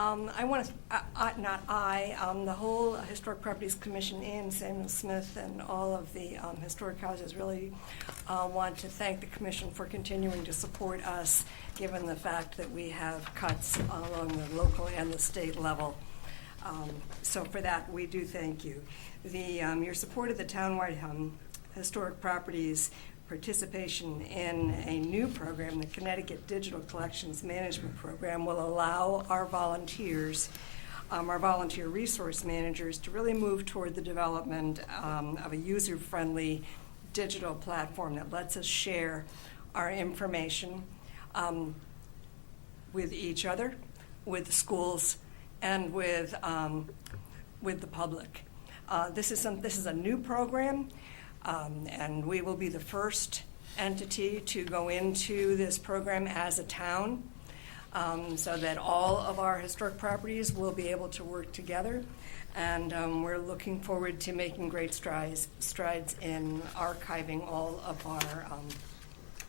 I want to, the whole Historic Properties Commission and Samuel Smith and all of the historic houses really want to thank the commission for continuing to support us, given the fact that we have cuts along the local and the state level. So for that, we do thank you. Your support of the townwide historic properties participation in a new program, the Connecticut Digital Collections Management Program, will allow our volunteers, our volunteer resource managers, to really move toward the development of a user-friendly digital platform that lets us share our information with each other, with schools, and with the public. This is a new program. And we will be the first entity to go into this program as a town, so that all of our historic properties will be able to work together. And we're looking forward to making great strides in archiving all of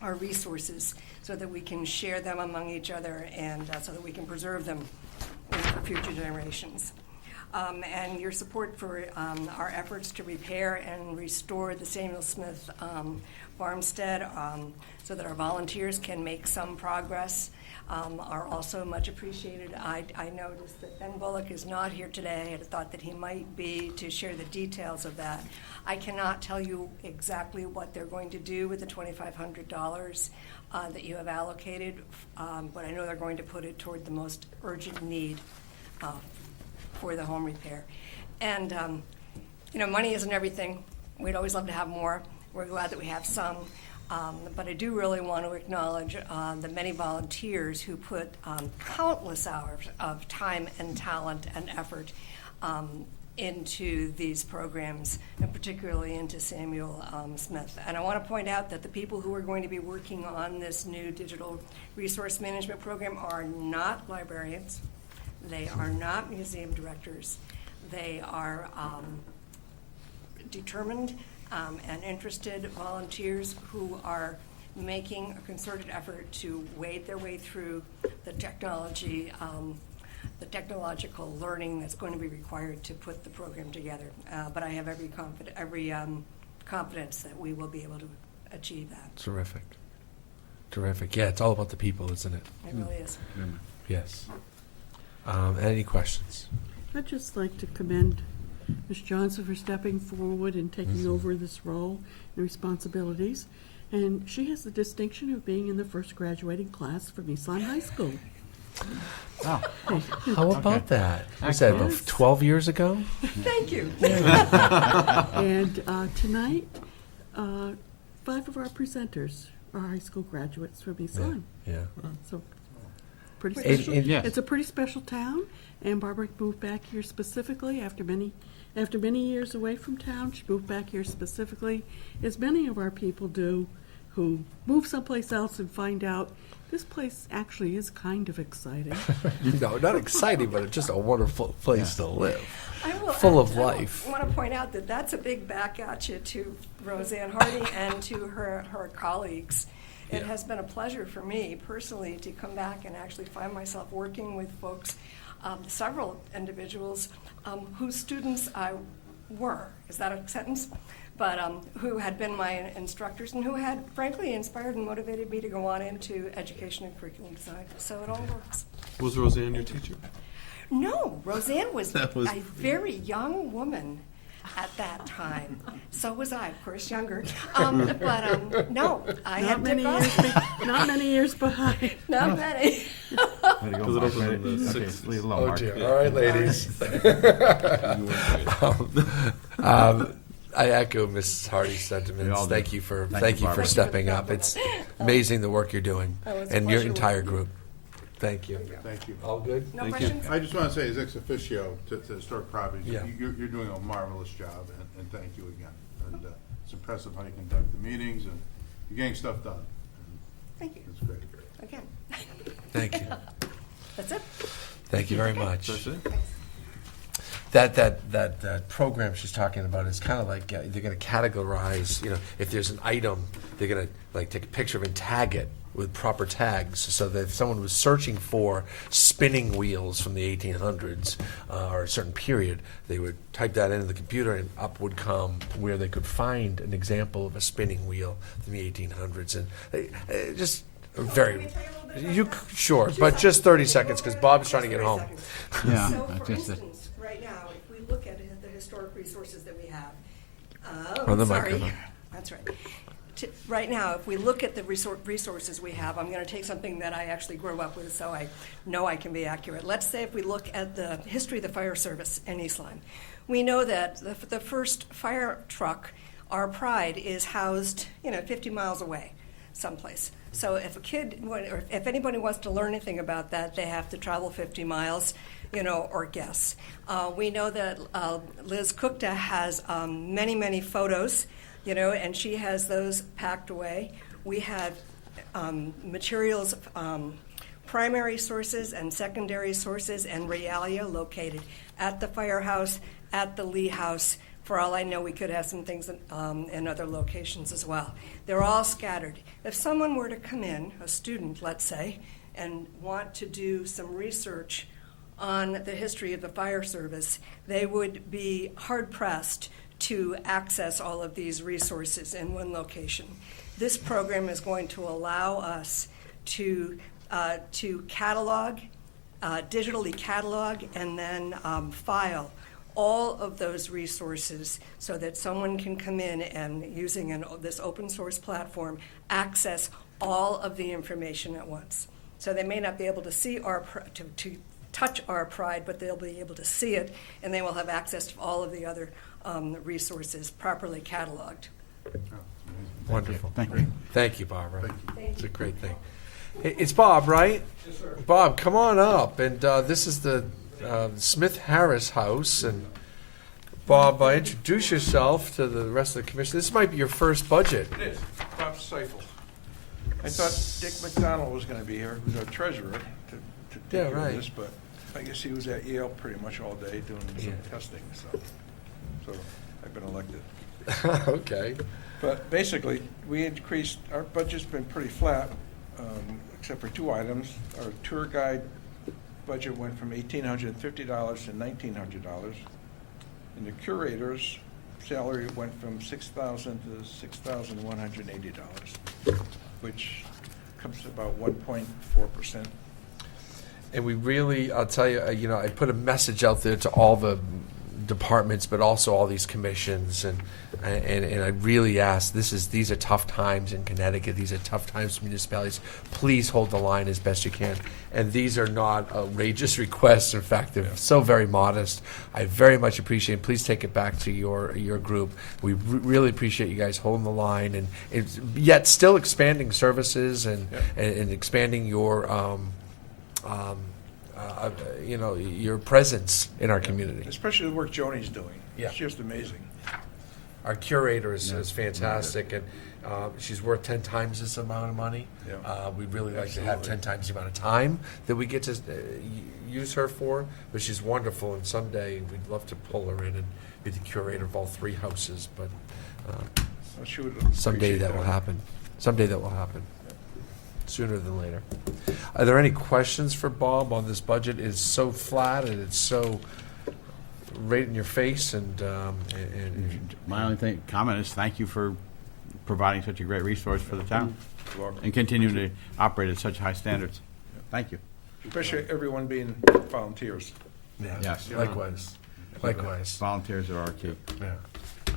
our resources so that we can share them among each other and so that we can preserve them for future generations. And your support for our efforts to repair and restore the Samuel Smith farmstead so that our volunteers can make some progress are also much appreciated. I noticed that Ben Bullock is not here today. I thought that he might be to share the details of that. I cannot tell you exactly what they're going to do with the $2,500 that you have allocated, but I know they're going to put it toward the most urgent need for the home repair. And, money isn't everything. We'd always love to have more. We're glad that we have some. But I do really want to acknowledge the many volunteers who put countless hours of time and talent and effort into these programs, and particularly into Samuel Smith. And I want to point out that the people who are going to be working on this new digital resource management program are not librarians. They are not museum directors. They are determined and interested volunteers who are making a concerted effort to wade their way through the technology, the technological learning that's going to be required to put the program together. But I have every confidence that we will be able to achieve that. Terrific. Yeah, it's all about the people, isn't it? It really is. Yes. Any questions? I'd just like to commend Ms. Johnson for stepping forward and taking over this role and responsibilities. And she has the distinction of being in the first graduating class from East Lyme High School. Oh. How about that? Was that about 12 years ago? Thank you. And tonight, 5 of our presenters are high school graduates from East Lyme. Yeah. So pretty And- special. and- Yes. It's a pretty special town, and Barbara moved back here specifically after many years away from town. She moved back here specifically, as many of our people do, who move someplace else and find out this place actually is kind of exciting. No, not exciting, but it's just a wonderful place to live. I Full of life. I want to point out that that's a big back at you to Roseanne Hardy and to her colleagues. It has been a pleasure for me personally to come back and actually find myself working with folks, several individuals whose students I were. Is that a sentence? But who had been my instructors and who had, frankly, inspired and motivated me to go on into education and curriculum design. So it all works. Was Roseanne your teacher? No, Roseanne was That was- a very young woman at that time. So was I, of course, younger. No, I had to go. Not many years behind. Not many. Let it go, Was it Mark. over Let in the it- okay, 60s? leave it alone, Oh, Mark. dear. All right, ladies. I echo Mrs. Hardy's sentiments. all do. Thank you for Barbara. stepping up. It's amazing the work you're doing, Oh, it's a and your pleasure entire working with group. Thank you. Thank you. All good? No Thank you. questions? I just want to say, as ex officio to Historic Properties, Yeah. you're doing a marvelous job, and thank you again. And it's impressive how you conduct the meetings, and you're getting stuff done. And Thank you. it's great. Again. Thank you. That's it. Thank you very much. That's it? That program she's talking about is kind of like they're going to categorize. If there's an item, they're going to take a picture of it and tag it with proper tags, so that if someone was searching for spinning wheels from the 1800s or a certain period, they would type that into the computer and up would come where they could find an example of a spinning wheel from the 1800s. And just very, sure, but just 30 seconds because Bob's trying to get home. Yeah, So, I for just- instance, right now, if we look at the historic resources that we have, On the sorry. microphone. That's right. Right now, if we look at the resources we have, I'm going to take something that I actually grew up with, so I know I can be accurate. Let's say if we look at the history of the fire service in East Lyme, we know that the first fire truck, our pride, is housed 50 miles away someplace. So if a kid, or if anybody wants to learn anything about that, they have to travel 50 miles, or guess. We know that Liz Cookta has many, many photos, and she has those packed away. We have materials, primary sources and secondary sources and realia located at the firehouse, at the Lee House. For all I know, we could have some things in other locations as well. They're all scattered. If someone were to come in, a student, let's say, and want to do some research on the history of the fire service, they would be hard-pressed to access all of these resources in one location. This program is going to allow us to catalog, digitally catalog, and then file all of those resources so that someone can come in and, using this open source platform, access all of the information at once. So they may not be able to see to touch our pride, but they'll be able to see it, and they will have access to all of the other resources properly cataloged. Wonderful. Thank you. Thank you, Barbara. Thank you. It's a great thing. Hey, it's Bob, right? Yes, sir. Bob, come on up. And this is the Smith Harris House. And Bob, introduce yourself to the rest of the commission. This might be your first budget. It is, Bob Seifel. I thought Dick McDonald was gonna be here, who's our treasurer, to Yeah, take care right. of this, but I guess he was at Yale pretty much all day doing some Yeah. testing, so I've been elected. Okay. But basically, our budget's been pretty flat, except for two items. Our tour guide budget went from $1,850 to $1,900. And the curator's salary went from $6,000 to $6,180, which comes to about 1.4%. And we really, I'll tell you, I put a message out there to all the departments, but also all these commissions, and I really ask. These are tough times in Connecticut. These are tough times for municipalities. Please hold the line as best you can. And these are not outrageous requests. In fact, they're so very modest. I very much appreciate it. Please take it back to your group. We really appreciate you guys holding the line, and yet still expanding services and expanding your your presence in our community. Especially the work Joni's doing. Yeah. It's just amazing. Our curator is fantastic, and she's worth 10 times this amount of money. Yeah. We'd really like to have 10 times the amount of time that we get to use her for, but she's wonderful, and someday we'd love to pull her in and be the curator of all three houses, but She would someday appreciate that will happen. Someday that will happen. Sooner than later. Are there any questions for Bob on this budget? It's so flat and it's so right in your face, and My only comment is thank you for providing such a great resource for the town You're welcome. and continuing to operate at such high standards. Thank you. Especially everyone being volunteers. Yes. Likewise. Likewise. Volunteers are our key. Yeah.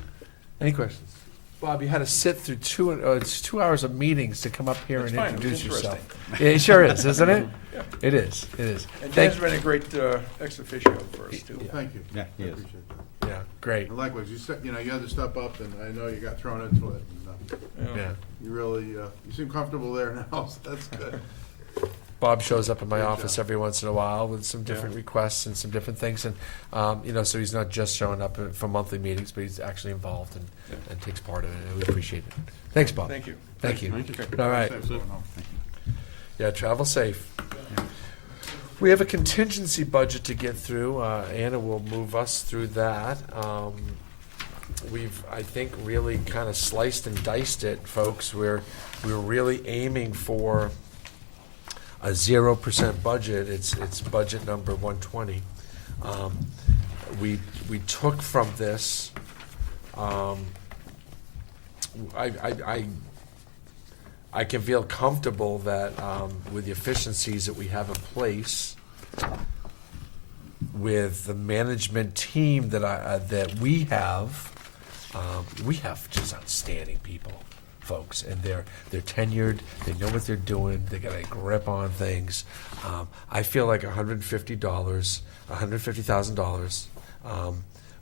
Any questions? Bob, you had to sit through 2 hours of meetings to come up here It's and fine. It was introduce yourself. interesting. Yeah, it sure is, isn't it? Yeah. It is. It is. And Thank Dan's been a great ex officio for us, too. Thank you. Yeah, he I is. appreciate that. Yeah, great. And likewise, you had to step up, and I know you got thrown into it. And, Yeah. you really, you seem comfortable there now, so that's good. Bob shows up in my Good office job. every once in a while with some different Yeah. requests and some different things, and so he's not just showing up for monthly meetings, but he's actually involved and takes part in it, and we appreciate it. Thanks, Bob. Thank you. Thank you. Thank you. All right. Thanks for going home. Yeah, travel safe. We have a contingency budget to get through. Anna will move us through that. we've, I think, really kind of sliced and diced it, folks. We're really aiming for a 0% budget. It's budget number 120. We took from this. I can feel comfortable that with the efficiencies that we have in place, with the management team that we have just outstanding people, folks, and they're tenured. They know what they're doing. They got a grip on things. I feel like $150,000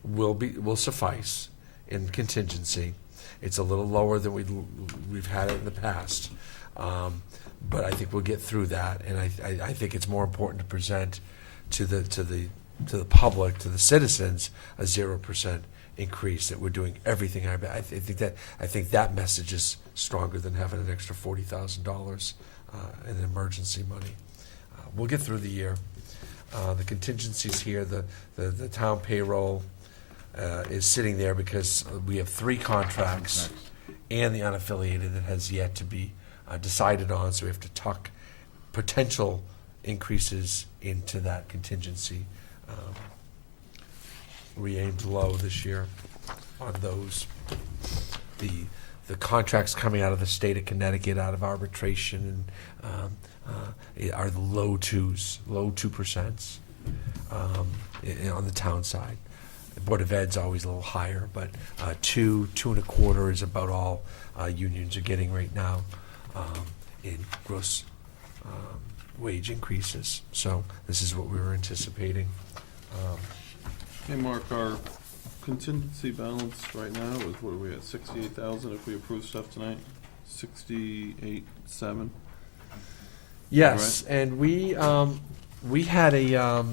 will suffice in contingency. It's a little lower than we've had it in the past, but I think we'll get through that. And I think it's more important to present to the public, to the citizens, a 0% increase, that we're doing everything. I think that message is stronger than having an extra $40,000 in emergency money. We'll get through the year. The contingencies here, the town payroll is sitting there because we have 3 contracts and the unaffiliated that has yet to be decided on, so we have to tuck potential increases into that contingency. We aimed low this year on those. The contracts coming out of the state of Connecticut, out of arbitration, are the low 2% on the town side. The Board of Ed's always a little higher, but 2.25 is about all unions are getting right now in gross wage increases. So this is what we were anticipating. Hey, Mark, our contingency balance right now is, what are we at, 68,000 if we approve stuff tonight? 68.7? Yes, and we had a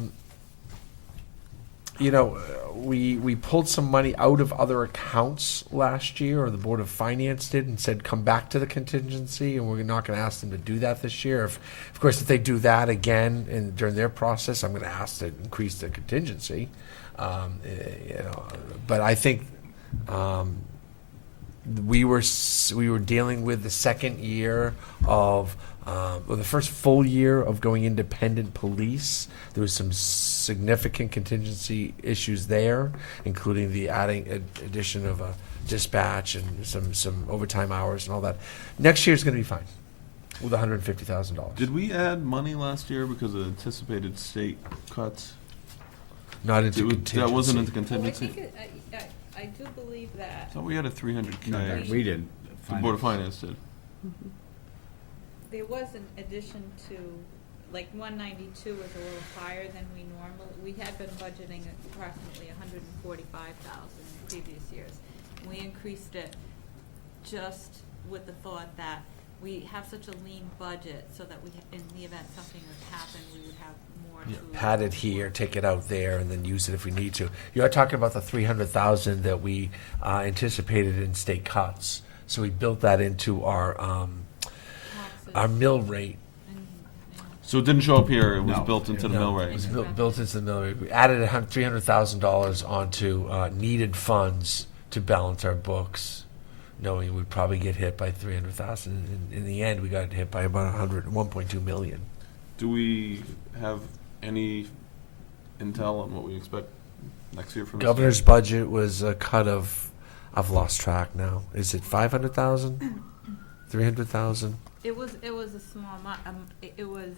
we pulled some money out of other accounts last year, or the Board of Finance did, and said come back to the contingency, and we're not going to ask them to do that this year. Of course, if they do that again and during their process, I'm going to ask to increase the contingency. But I think we were dealing with the second year of the first full year of going independent police. There was some significant contingency issues there, including the addition of a dispatch and some overtime hours and all that. Next year is going to be fine with $150,000. Did we add money last year because of anticipated state cuts? Not into contingency. That wasn't into Well, I contingency? think I do believe that I thought we had a 300K. No, we did. The Board of Finance did. there was an addition to, like 192 was a little higher than we had been budgeting approximately 145,000 in previous years. We increased it just with the thought that we have such a lean budget, so that in the event something would happen, we would have more to Pad it here, take it out there, and then use it if we need to. You're talking about the $300,000 that we anticipated in state cuts. So we built that into our mill rate. So it didn't show up here, it was No. built into the No, mill It rate? was built into the mill rate. We added $300,000 onto needed funds to balance our books, knowing we'd probably get hit by $300,000. In the end, we got hit by about $1.2 million. Do we have any intel on what we expect next year from the Governor's state? budget was a cut of, I've lost track now. Is it 500,000? 300,000? It was a small amount. It was.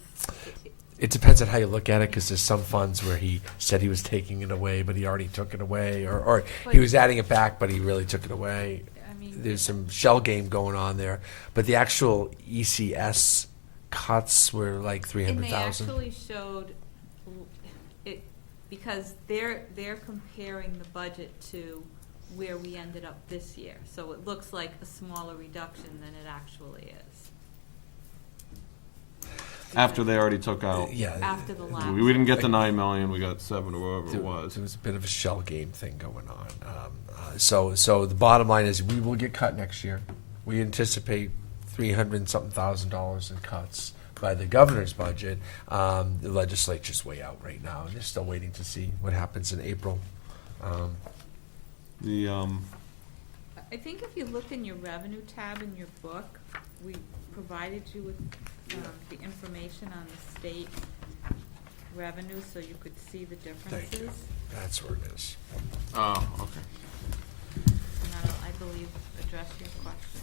It depends on how you look at it, because there's some funds where he said he was taking it away, but he already took it away, or he was adding it back, but he really took it away. I mean, There's some shell game going on there, but the actual ECS cuts were like And 300,000. they actually showed it because they're comparing the budget to where we ended up this year. So it looks like a smaller reduction than it actually is. After they already took out? Yeah, After the last. We didn't get the 9 million, we got 7 or whatever there it was. there was a bit of a shell game thing going on. So the bottom line is we will get cut next year. We anticipate $300,000 in cuts by the governor's budget. The legislature's way out right now, and they're still waiting to see what happens in April. I think if you look in your revenue tab in your book, we provided you with the information on the state revenue, so you could see the differences. Thank you. That's where it is. Oh, okay. And that'll, I believe, address your question.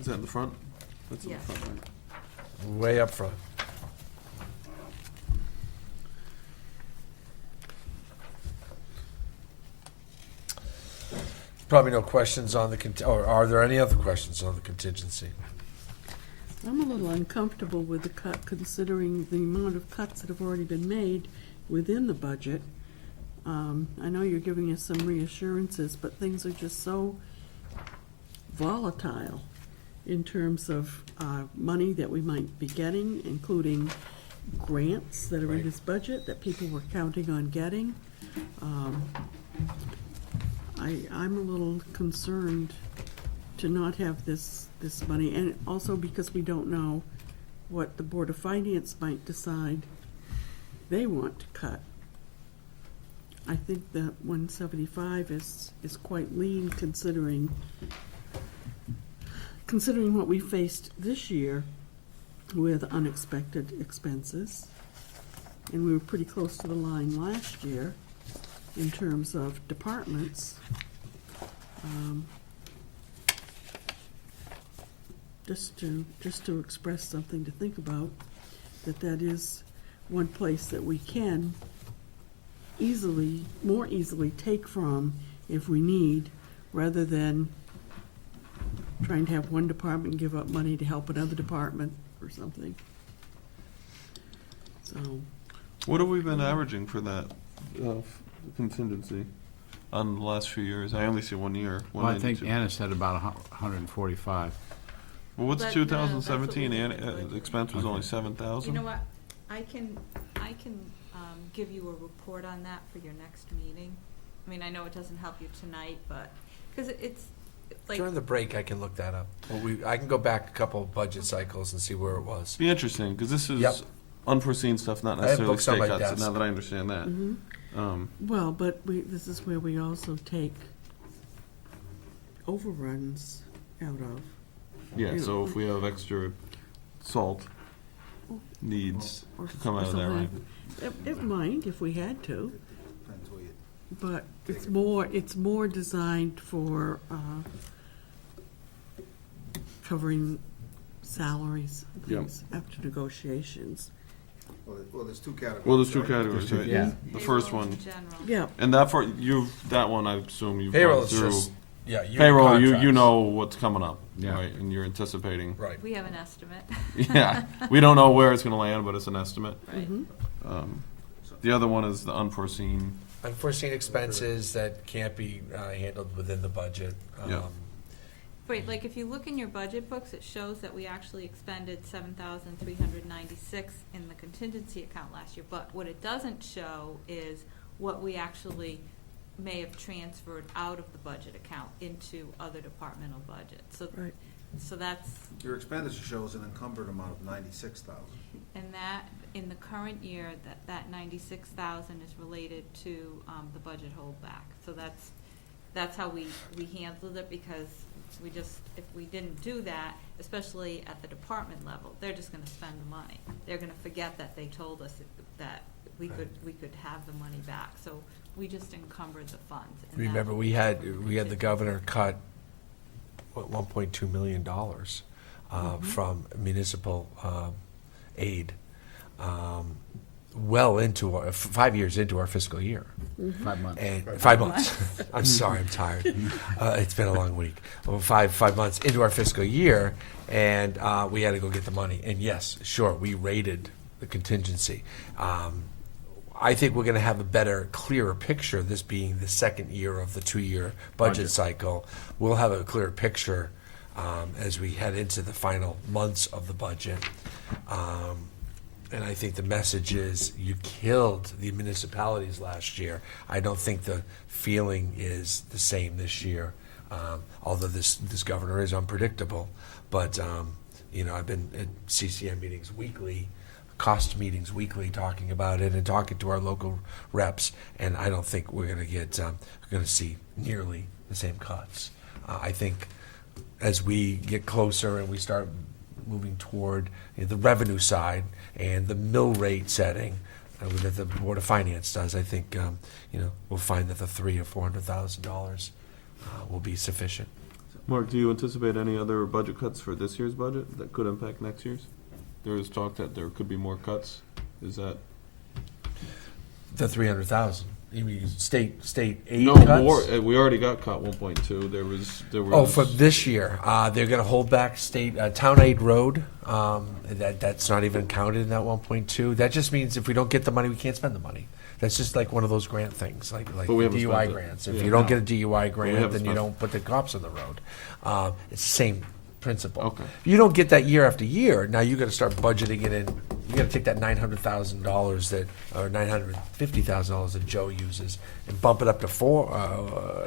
Is that in the front? That's in Yes. the front, right? Way up front. Probably no questions on the, or are there any other questions on the contingency? I'm a little uncomfortable with the cut, considering the amount of cuts that have already been made within the budget. I know you're giving us some reassurances, but things are just so volatile in terms of money that we might be getting, including grants that are in Right. this budget that people were counting on getting. I'm a little concerned to not have this money, and also because we don't know what the Board of Finance might decide they want to cut. I think that 175 is quite lean considering what we faced this year with unexpected expenses. And we were pretty close to the line last year in terms of departments. Just to express something to think about, that is one place that we can more easily take from if we need, rather than trying to have one department give up money to help another department or something. So, What have we been averaging for that contingency on the last few years? I only see 1 year. Well, I think 192. Anna said about 145. Well, what's But, no, 2017? that's And what we budgeted. the expense was only Okay. 7,000. You know what, I can give you a report on that for your next meeting. I mean, I know it doesn't help you tonight, but, because it's, like, During the break, I can look that up. Well, I can go back a couple of budget cycles and see where it was. Be interesting, because this is Yep. unforeseen stuff, not I have necessarily books on state my cuts, desk. now that I understand that. well, but this is where we also take overruns out of. Yeah, so if we have extra salt needs or- to come or out of there, right? something. It might if we had to, Depends what you but it's more designed for covering salaries and Yep. things after negotiations. Well, there's two categories. Well, there's two right? categories, right? Yeah. The first payroll one, in general. Yeah, and that that one, I assume you've Payroll gone is through. just, yeah, union Payroll, you contracts. know what's coming up, Yeah. right? And you're anticipating. Right. We have an estimate. Yeah, we don't know where it's gonna land, but it's an estimate. Right. The other one is the unforeseen. Unforeseen expenses that can't be handled within the budget. Yeah. Wait, like, if you look in your budget books, it shows that we actually expended 7,396 in the contingency account last year, but what it doesn't show is what we actually may have transferred out of the budget account into other departmental budgets. right. So that's, Your expenditure shows an encumbered amount of 96,000. and that, in the current year, that 96,000 is related to the budget holdback. So that's how we handled it, because we just, if we didn't do that, especially at the department level, they're just gonna spend the money. They're gonna forget that they told us that we could have the money back. So we just encumbered the funds. and that's Remember, what we had the governor cut, what, $1.2 million from municipal aid, well into 5 years into our fiscal year. 5 months. And 5 months. I'm sorry, I'm tired. It's been a long week. Well, five months into our fiscal year, and we had to go get the money. And yes, sure, we rated the contingency. I think we're going to have a better, clearer picture, this being the second year of the 2-year budget cycle. We'll have a clearer picture as we head into the final months of the budget. And I think the message is you killed the municipalities last year. I don't think the feeling is the same this year, although this governor is unpredictable. But, I've been at CCM meetings weekly cost meetings weekly talking about it and talking to our local reps, and I don't think we're gonna see nearly the same cuts. I think as we get closer and we start moving toward the revenue side and the mill rate setting that the Board of Finance does, I think we'll find that the $300,000 or $400,000 will be sufficient. Mark, do you anticipate any other budget cuts for this year's budget that could impact next year's? There is talk that there could be more cuts. Is that? The 300,000. You mean state aid No, cuts? more. We already got cut 1.2. There was. Oh, for this year, they're going to hold back state town aid road. That's not even counted in that 1.2. That just means if we don't get the money, we can't spend the money. That's just like one of those grant things, like But we haven't DUI spent it. grants. If Yeah. you don't get a DUI haven't grant, then you spent it. don't put the cops on the road. It's the same principle. Okay. You don't get that year after year. Now you got to start budgeting it in. You got to take that $900,000 or $950,000 that Joe uses and bump it up to more,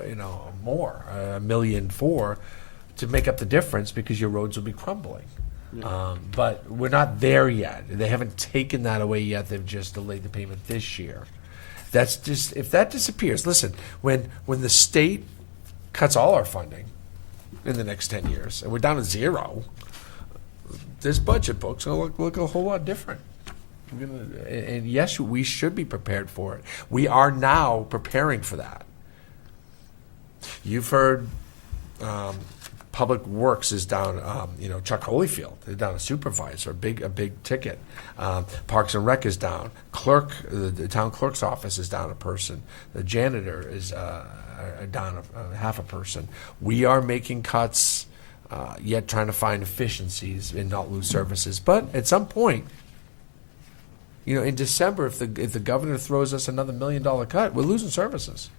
$1.4 million to make up the difference because your roads will be crumbling. But we're not there yet. They haven't taken that away yet. They've just delayed the payment this year. That's just, if that disappears, listen, when the state cuts all our funding in the next 10 years and we're down to zero, this budget book's going to look a whole lot different. And yes, we should be prepared for it. We are now preparing for that. You've heard Public Works is down, Chuck Holyfield is down a supervisor, a big ticket. Parks and Rec is down. The town clerk's office is down a person. The janitor is down half a person. We are making cuts, yet trying to find efficiencies and not lose services. But at some point, in December, if the governor throws us another $1 million cut, we're losing services.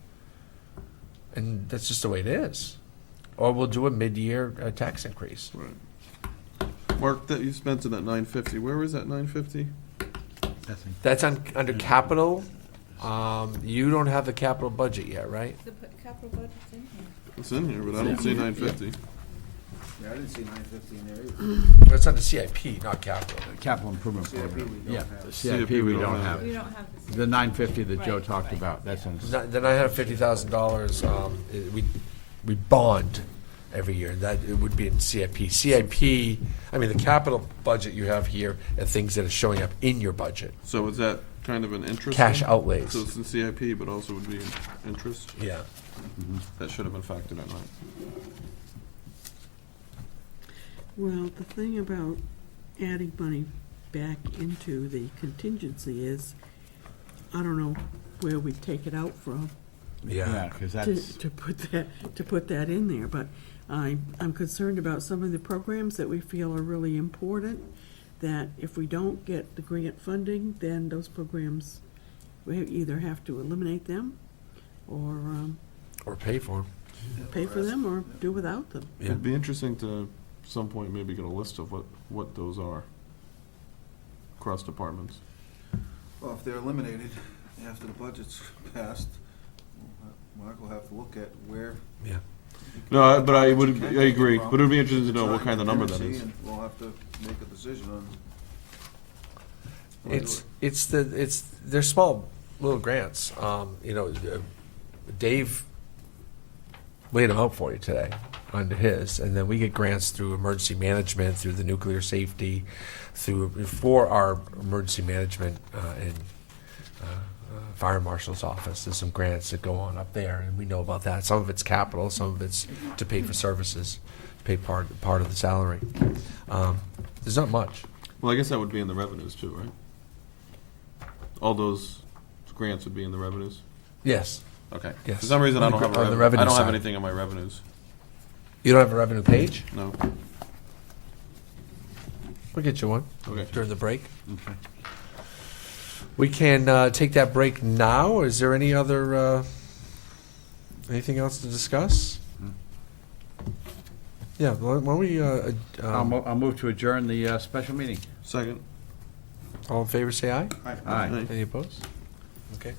And that's just the way it is. Or we'll do a mid-year tax increase. Right. Mark, that you spent in that 950. Where is that 950? That's under capital. You don't have the capital budget yet, right? The capital budget's in here. It's in here, but I don't see 950. Yeah, I didn't see 950 in there either. It's under CIP, not capital. Capital improvement CIP we program. don't Yeah, have. the CIP we don't have. We don't have this. The 950 that Joe Right, talked right. about, that's in. The $950,000, we bond every year. That it would be in CIP. CIP, I mean the capital budget you have here are things that are showing up in your budget. So is that kind of an interest? Cash thing? outlays. So it's in CIP, but also would be in interest? Yeah. That should have been factored in, right? Well, the thing about adding money back into the contingency is, I don't know where we take it out from Yeah. Because to, that's, to put that in there, but I'm concerned about some of the programs that we feel are really important, that if we don't get the grant funding, then those programs, we either have to eliminate them or Or pay for them. pay for them or do without them. Yeah. It'd be interesting to, some point, maybe get a list of what those are across departments. Well, if they're eliminated after the budget's passed, Mark will have to look at where. Yeah. No, but I agree. From. But it would be interesting to know Try what kind of number that contingency, is. and we'll have to make a decision on. how to do it. They're small little grants. Dave laid them out for you today under his, and then we get grants through emergency management, through the nuclear safety, for our emergency management and fire marshal's office. There's some grants that go on up there, and we know about that. Some of it's capital, some of it's to pay for services, pay part of the salary. There's not much. Well, I guess that would be in the revenues too, right? All those grants would be in the revenues? Yes. Okay. Yes. For some reason, I On don't the have gr- on the I revenue don't have side. anything on my revenues. You don't have a revenue page? No. We'll get you one Okay. during the break. okay. We can take that break now. Is there any other anything else to discuss? Yeah. Why don't we? I'll move to adjourn the special meeting. Second. All in favor, say aye. Aye. Any opposed? Okay.